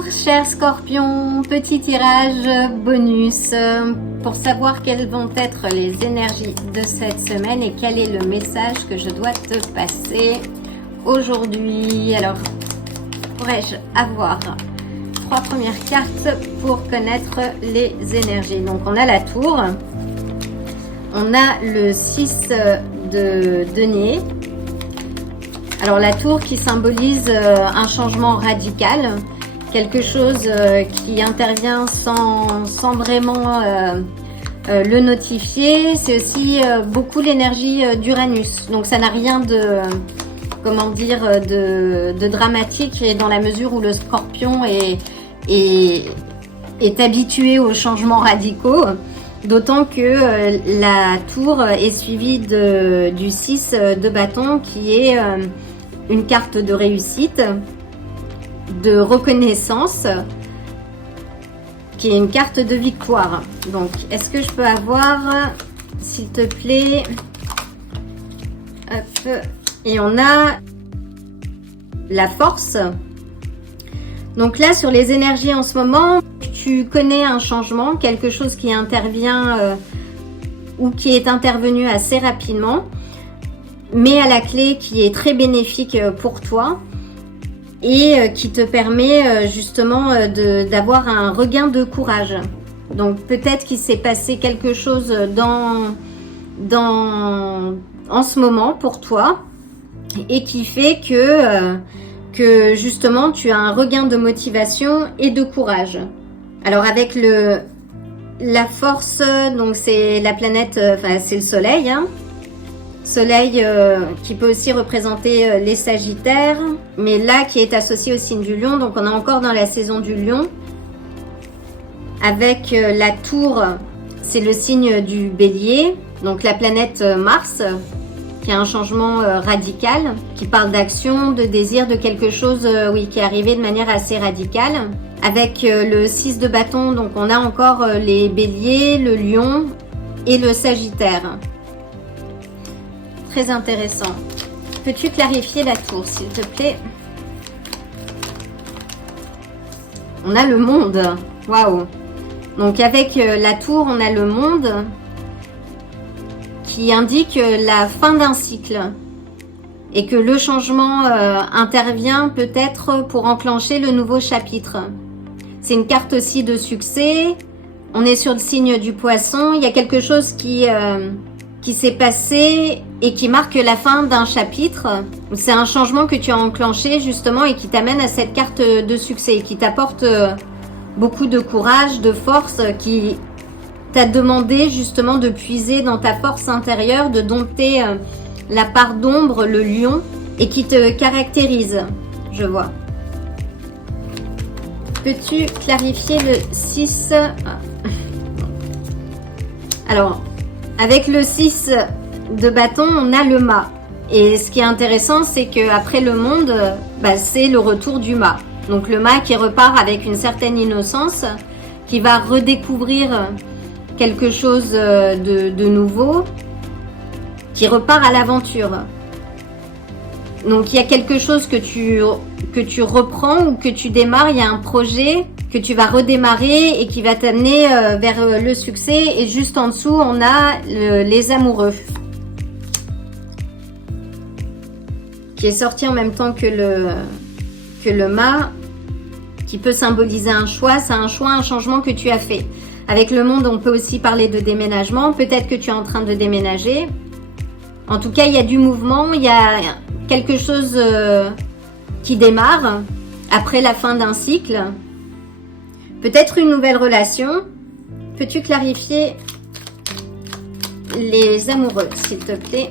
Bonjour chers scorpions, petit tirage bonus pour savoir quelles vont être les énergies de cette semaine et quel est le message que je dois te passer aujourd'hui. Alors, pourrais-je avoir 3 premières cartes pour connaître les énergies? Donc on a la tour, on a le 6 de denier. Alors la tour qui symbolise un changement radical, quelque chose qui intervient sans vraiment le notifier. C'est aussi beaucoup l'énergie d'Uranus. Donc ça n'a rien de, comment dire, de dramatique, et dans la mesure où le scorpion est habitué aux changements radicaux. D'autant que la tour est suivie du 6 de bâton qui est une carte de réussite, de reconnaissance, qui est une carte de victoire. Donc, est-ce que je peux avoir, s'il te plaît, hop, et on a la force. Donc là, sur les énergies en ce moment, tu connais un changement, quelque chose qui intervient ou qui est intervenu assez rapidement, mais à la clé qui est très bénéfique pour toi et qui te permet justement d'avoir un regain de courage. Donc peut-être qu'il s'est passé quelque chose en ce moment pour toi et qui fait que justement tu as un regain de motivation et de courage. Alors avec la force, donc c'est la planète, enfin c'est le soleil, hein. Soleil qui peut aussi représenter les Sagittaires, mais là qui est associé au signe du Lion, donc on est encore dans la saison du Lion. Avec la tour, c'est le signe du Bélier, donc la planète Mars, qui a un changement radical, qui parle d'action, de désir, de quelque chose qui est arrivé de manière assez radicale. Avec le 6 de bâton, donc on a encore les Béliers, le Lion et le Sagittaire. Très intéressant. Peux-tu clarifier la tour, s'il te plaît? On a le monde. Waouh! Donc avec la tour, on a le monde qui indique la fin d'un cycle et que le changement intervient peut-être pour enclencher le nouveau chapitre. C'est une carte aussi de succès. On est sur le signe du poisson. Il y a quelque chose qui s'est passé et qui marque la fin d'un chapitre. C'est un changement que tu as enclenché justement et qui t'amène à cette carte de succès, qui t'apporte beaucoup de courage, de force, qui t'a demandé justement de puiser dans ta force intérieure, de dompter la part d'ombre, le lion, et qui te caractérise, je vois. Peux-tu clarifier le 6? Alors, avec le 6 de bâton, on a le mât. Et ce qui est intéressant, c'est qu'après le monde, c'est le retour du mât. Donc le mât qui repart avec une certaine innocence, qui va redécouvrir quelque chose de nouveau, qui repart à l'aventure. Donc il y a quelque chose que tu reprends ou que tu démarres, il y a un projet que tu vas redémarrer et qui va t'amener vers le succès. Et juste en dessous, on a les amoureux, qui est sorti en même temps que le mât, qui peut symboliser un choix. C'est un choix, un changement que tu as fait. Avec le monde, on peut aussi parler de déménagement. Peut-être que tu es en train de déménager. En tout cas, il y a du mouvement, il y a quelque chose qui démarre après la fin d'un cycle. Peut-être une nouvelle relation. Peux-tu clarifier les amoureux, s'il te plaît?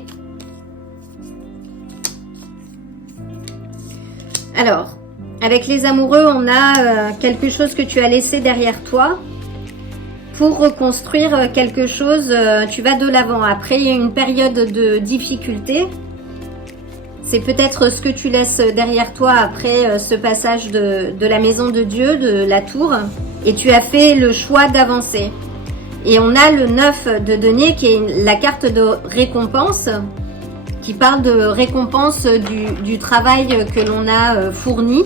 Alors, avec les amoureux, on a quelque chose que tu as laissé derrière toi pour reconstruire quelque chose. Tu vas de l'avant. Après une période de difficulté, c'est peut-être ce que tu laisses derrière toi après ce passage de la maison de Dieu, de la tour, et tu as fait le choix d'avancer. Et on a le 9 de denier qui est la carte de récompense, qui parle de récompense du travail que l'on a fourni.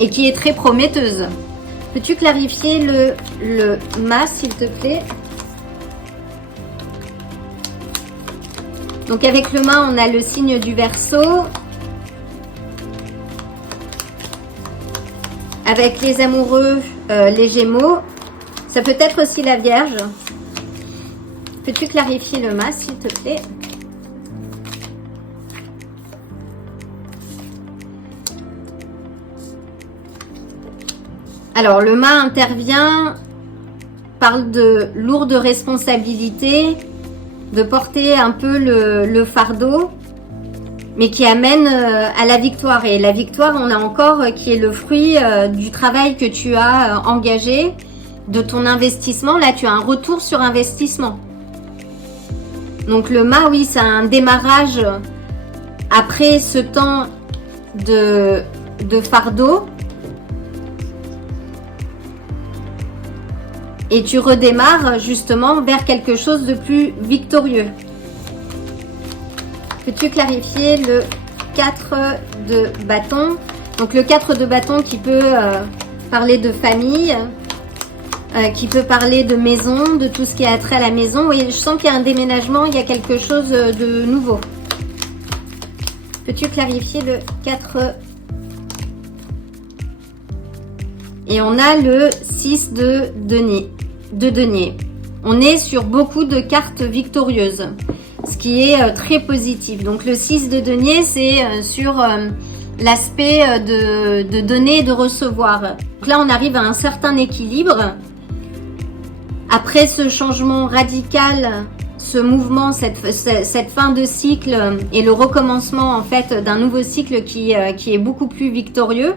et qui est très prometteuse. Peux-tu clarifier le mât, s'il te plaît? Donc avec le mât, on a le signe du Verseau. Avec les amoureux, les Gémeaux. Ça peut être aussi la Vierge. Peux-tu clarifier le mât, s'il te plaît? Alors, le mât intervient, parle de lourde responsabilité, de porter un peu le fardeau, mais qui amène à la victoire. Et la victoire, on a encore qui est le fruit du travail que tu as engagé, de ton investissement. Là, tu as un retour sur investissement. Donc, le mât, oui, c'est un démarrage après ce temps de fardeau. Et tu redémarres justement vers quelque chose de plus victorieux. Peux-tu clarifier le 4 de bâton? Donc le 4 de bâton qui peut parler de famille, qui peut parler de maison, de tout ce qui a trait à la maison. Oui, je sens qu'il y a un déménagement, il y a quelque chose de nouveau. Peux-tu clarifier le 4? Et on a le 6 de denier. On est sur beaucoup de cartes victorieuses, ce qui est très positif. Donc le 6 de denier, c'est sur l'aspect de donner et de recevoir. Donc là, on arrive à un certain équilibre. Après ce changement radical, ce mouvement, cette fin de cycle et le recommencement en fait d'un nouveau cycle qui est beaucoup plus victorieux,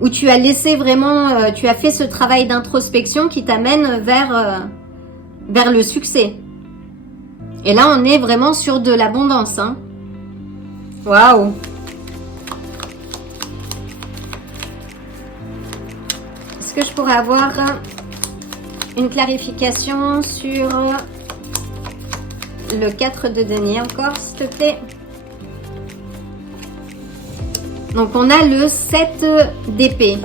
où tu as laissé vraiment, tu as fait ce travail d'introspection qui t'amène vers le succès. Et là, on est vraiment sur de l'abondance. Hein. Waouh! Est-ce que je pourrais avoir une clarification sur le 4 de denier encore, s'il te plaît? Donc, on a le 7 d'épée.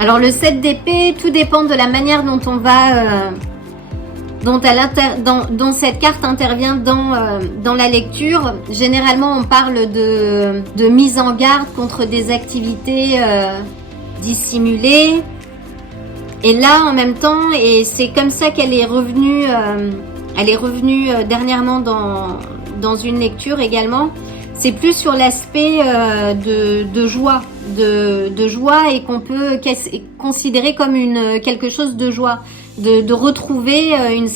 Alors, le 7 d'épée, tout dépend de la manière dont on va... dont cette carte intervient dans la lecture. Généralement, on parle de mise en garde contre des activités dissimulées. Et là, en même temps, et c'est comme ça qu'elle est revenue, dernièrement dans une lecture également. C'est plus sur l'aspect de joie, de joie et qu'on peut considérer comme quelque chose de joie, de retrouver un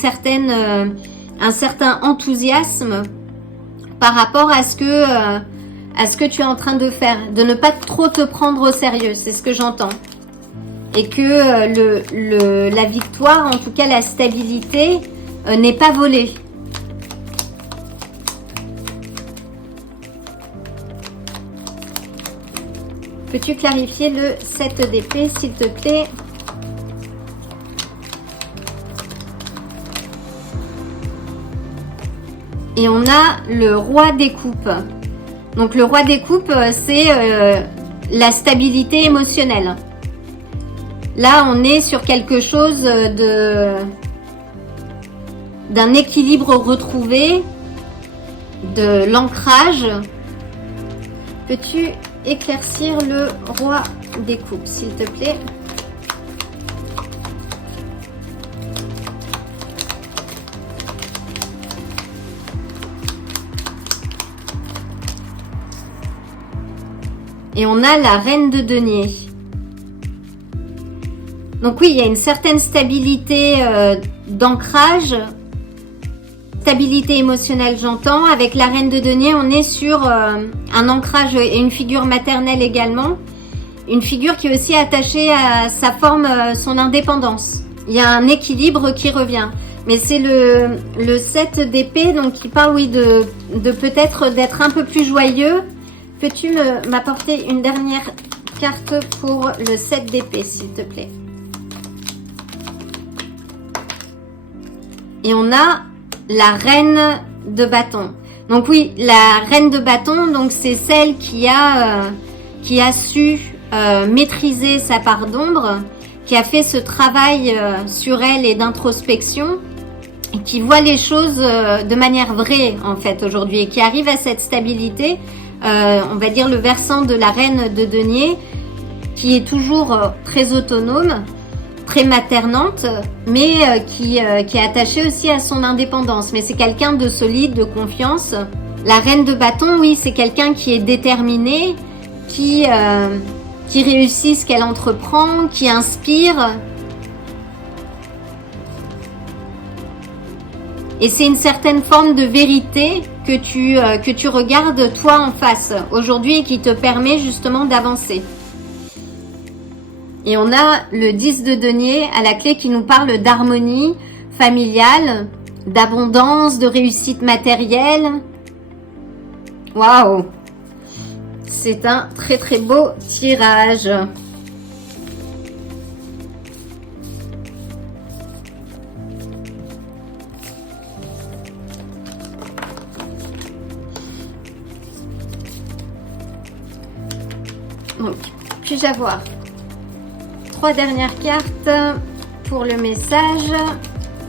certain enthousiasme par rapport à ce que tu es en train de faire, de ne pas trop te prendre au sérieux, c'est ce que j'entends. Et que la victoire, en tout cas la stabilité, n'est pas volée. Peux-tu clarifier le 7 d'épée, s'il te plaît? Et on a le roi des coupes. Donc le roi des coupes, c'est la stabilité émotionnelle. Là, on est sur quelque chose d'un équilibre retrouvé, de l'ancrage. Peux-tu éclaircir le roi des coupes, s'il te plaît? Et on a la reine de denier. Donc oui, il y a une certaine stabilité d'ancrage, stabilité émotionnelle, j'entends. Avec la reine de denier, on est sur un ancrage et une figure maternelle également. Une figure qui est aussi attachée à sa forme, son indépendance. Il y a un équilibre qui revient. Mais c'est le 7 d'épée, donc qui parle, oui, de peut-être d'être un peu plus joyeux. Peux-tu m'apporter une dernière carte pour le 7 d'épée, s'il te plaît? Et on a la reine de bâton. Donc oui, la reine de bâton, donc c'est celle qui a qui a su maîtriser sa part d'ombre, qui a fait ce travail sur elle et d'introspection, et qui voit les choses de manière vraie en fait aujourd'hui, et qui arrive à cette stabilité, on va dire le versant de la reine de denier, qui est toujours très autonome, très maternante, mais qui est attachée aussi à son indépendance. Mais c'est quelqu'un de solide, de confiance. La reine de bâton, oui, c'est quelqu'un qui est déterminé, qui réussit ce qu'elle entreprend, qui inspire. Et c'est une certaine forme de vérité que tu regardes toi en face aujourd'hui et qui te permet justement d'avancer. Et on a le 10 de denier à la clé qui nous parle d'harmonie familiale, d'abondance, de réussite matérielle. Waouh! C'est un très très beau tirage. Donc, puis-je avoir 3 dernières cartes pour le message.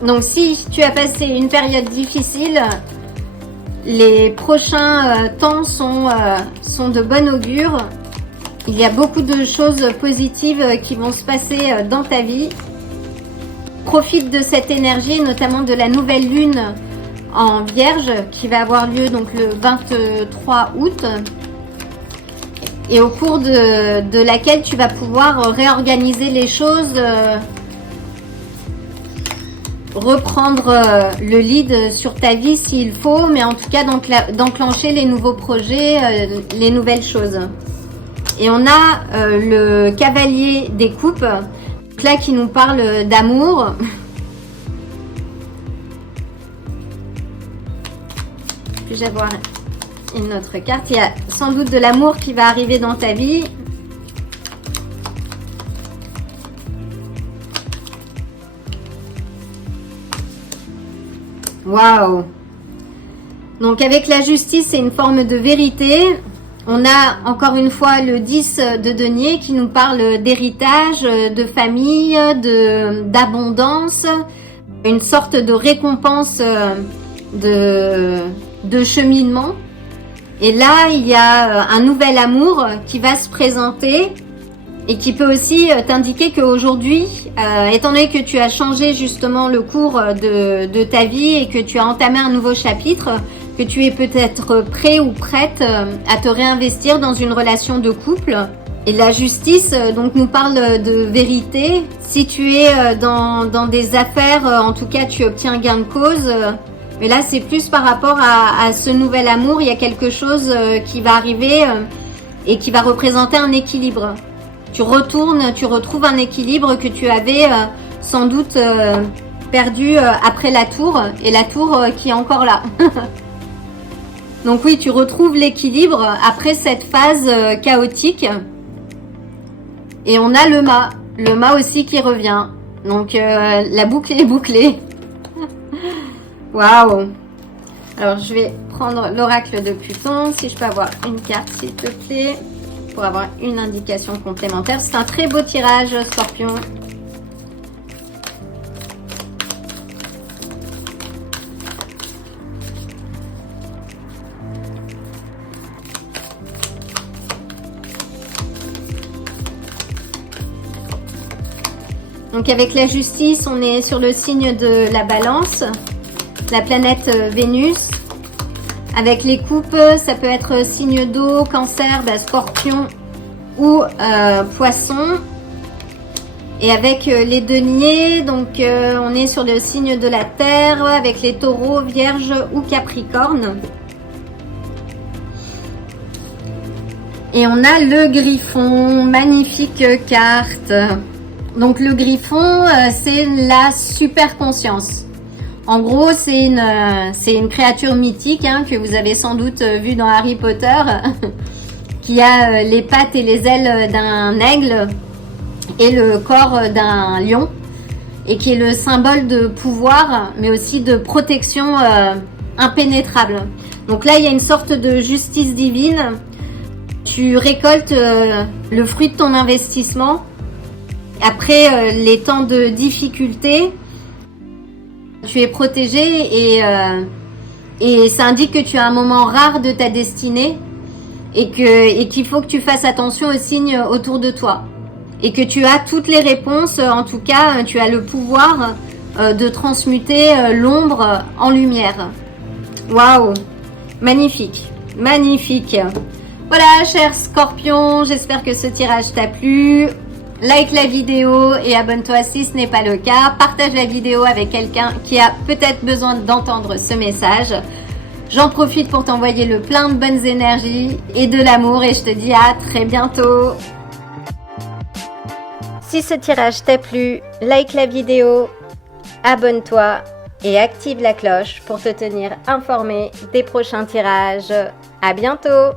Donc si tu as passé une période difficile, les prochains temps sont de bon augure. Il y a beaucoup de choses positives qui vont se passer dans ta vie. Profite de cette énergie, notamment de la nouvelle lune en Vierge qui va avoir lieu donc le 23 août. Et au cours de laquelle tu vas pouvoir réorganiser les choses, reprendre le lead sur ta vie s'il faut, mais en tout cas d'enclencher les nouveaux projets, les nouvelles choses. Et on a le cavalier des coupes, là qui nous parle d'amour. Puis-je avoir une autre carte? Il y a sans doute de l'amour qui va arriver dans ta vie. Waouh! Donc avec la justice, c'est une forme de vérité. On a encore une fois le 10 de denier qui nous parle d'héritage, de famille, d'abondance, une sorte de récompense de cheminement. Et là, il y a un nouvel amour qui va se présenter et qui peut aussi t'indiquer qu'aujourd'hui, étant donné que tu as changé justement le cours de ta vie et que tu as entamé un nouveau chapitre, que tu es peut-être prêt ou prête à te réinvestir dans une relation de couple. Et la justice donc nous parle de vérité. Si tu es dans des affaires, en tout cas tu obtiens gain de cause. Mais là, c'est plus par rapport à ce nouvel amour. Il y a quelque chose qui va arriver et qui va représenter un équilibre. Tu retrouves un équilibre que tu avais sans doute perdu après la tour. Et la tour qui est encore là. Donc oui, tu retrouves l'équilibre après cette phase chaotique. Et on a le mât aussi qui revient. Donc la boucle est bouclée. Waouh! Alors, je vais prendre l'oracle de Pluton. Si je peux avoir une carte, s'il te plaît, pour avoir une indication complémentaire. C'est un très beau tirage, Scorpion. Donc, avec la justice, on est sur le signe de la Balance. La planète Vénus. Avec les coupes, ça peut être signe d'eau, cancer, scorpion ou poisson. Et avec les deniers, donc on est sur le signe de la terre, avec les taureaux, vierge ou capricorne. Et on a le griffon, magnifique carte. Donc le griffon, c'est la super conscience. En gros, c'est une créature mythique que vous avez sans doute vue dans Harry Potter, qui a les pattes et les ailes d'un aigle et le corps d'un lion, et qui est le symbole de pouvoir, mais aussi de protection impénétrable. Donc là, il y a une sorte de justice divine. tu récoltes le fruit de ton investissement. Après les temps de difficulté, tu es protégé et ça indique que tu as un moment rare de ta destinée et qu'il faut que tu fasses attention aux signes autour de toi. Et que tu as toutes les réponses, en tout cas, tu as le pouvoir de transmuter l'ombre en lumière. Waouh! Magnifique, magnifique. Voilà, chers scorpions, j'espère que ce tirage t'a plu. Like la vidéo et abonne-toi si ce n'est pas le cas. Partage la vidéo avec quelqu'un qui a peut-être besoin d'entendre ce message. J'en profite pour t'envoyer le plein de bonnes énergies et de l'amour et je te dis à très bientôt. Si ce tirage t'a plu, like la vidéo, abonne-toi et active la cloche pour te tenir informé des prochains tirages. À bientôt!